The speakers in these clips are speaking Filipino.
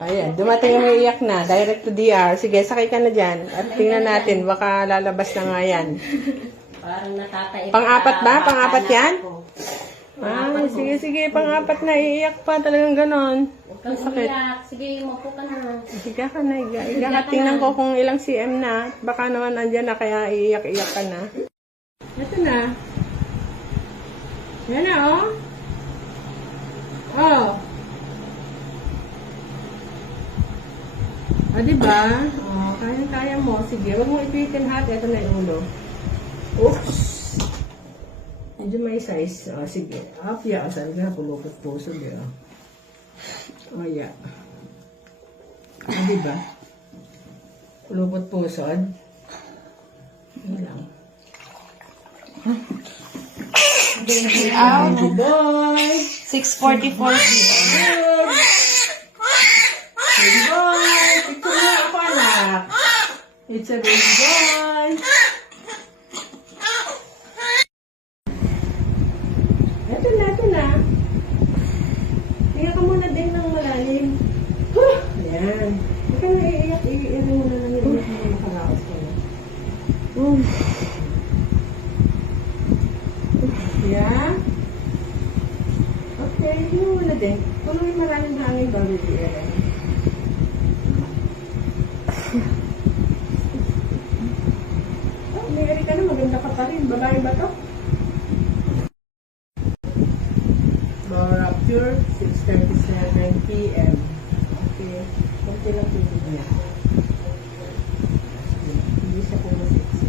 Ayan, dumating yung iiyak na. Direct to DR. Sige, sakay ka na dyan. At tingnan natin, baka lalabas na nga yan. Parang nakakaiyak. Pang-apat ba? Pang-apat yan? Ay, sige, sige. Pang-apat na. Iiyak pa. Talagang ganon. Huwag kang umiyak. Sige, mapo ka na. Higa ka na, higa. Higa ka. Tingnan ko kung ilang cm na. Baka naman andyan na, kaya iiyak-iyak ka na. Ito na. Yan na, oh. Oh. O, diba? O, kaya mo. Sige, huwag mo ipitin hat. Ito na yung ulo. Oops! Medyo may size. O, sige. Apya. Saan ka? Pulupot puso. O, yeah. O, diba? Pulupot puso. Ano lang. Baby boy! 6:44 p.m. Baby boy! Picture mo ako, anak. It's a baby boy. Ito na, ito na. Tingnan ka muna din ng malalim. Ayan. Huwag ka na iiyak. Iiyak mo na lang yung makaraos ko na. Yeah. Okay, tingnan mo na din. Tuloy maraming hangin bago i-iiyak. May ka na, maganda ka pa rin. Babae ba to? Rapture, 6:37 p.m. Okay. Kunti lang tubig niya. Hindi siya pumasiksi.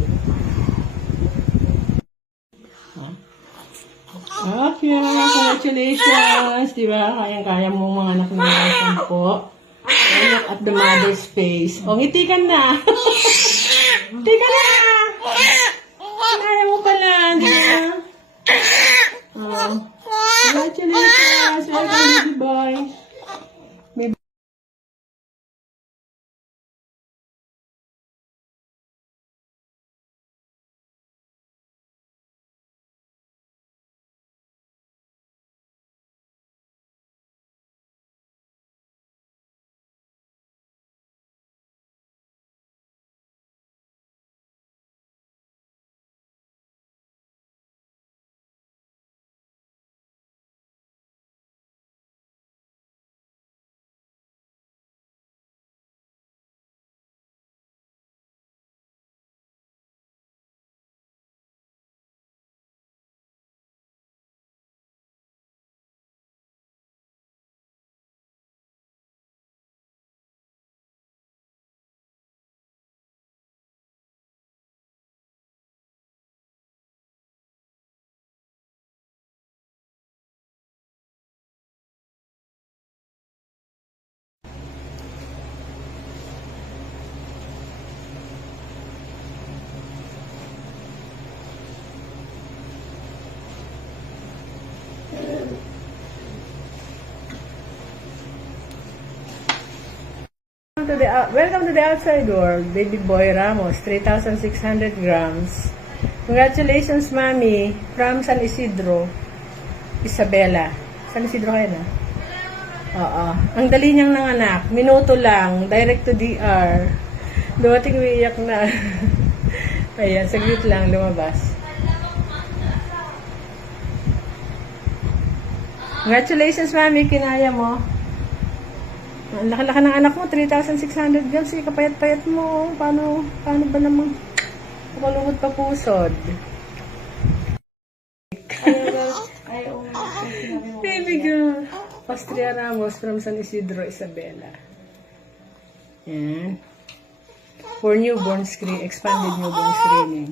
Okay, congratulations! Diba? Kaya-kaya mo mga anak na mga po. Look at the mother's face. O, ngiti ka na! Ngiti ka na! Kaya mo pala, diba? Congratulations! Welcome, baby boy! Welcome to the outside world, baby boy Ramos, 3,600 grams. Congratulations, Mommy, from San Isidro, Isabela. San Isidro kayo na? Oo. Ang dali niyang nanganak. Minuto lang, direct to DR. Dumating umiiyak na. Ayan, saglit lang, lumabas. Congratulations, Mommy, kinaya mo. Ang laki-laki ng anak mo, 3,600 grams. Sige, kapayat-payat mo. Paano ba namang malungod pa pusod? Baby girl. Austria Ramos from San Isidro, Isabela. Yan. For newborn screen, expanded newborn screening.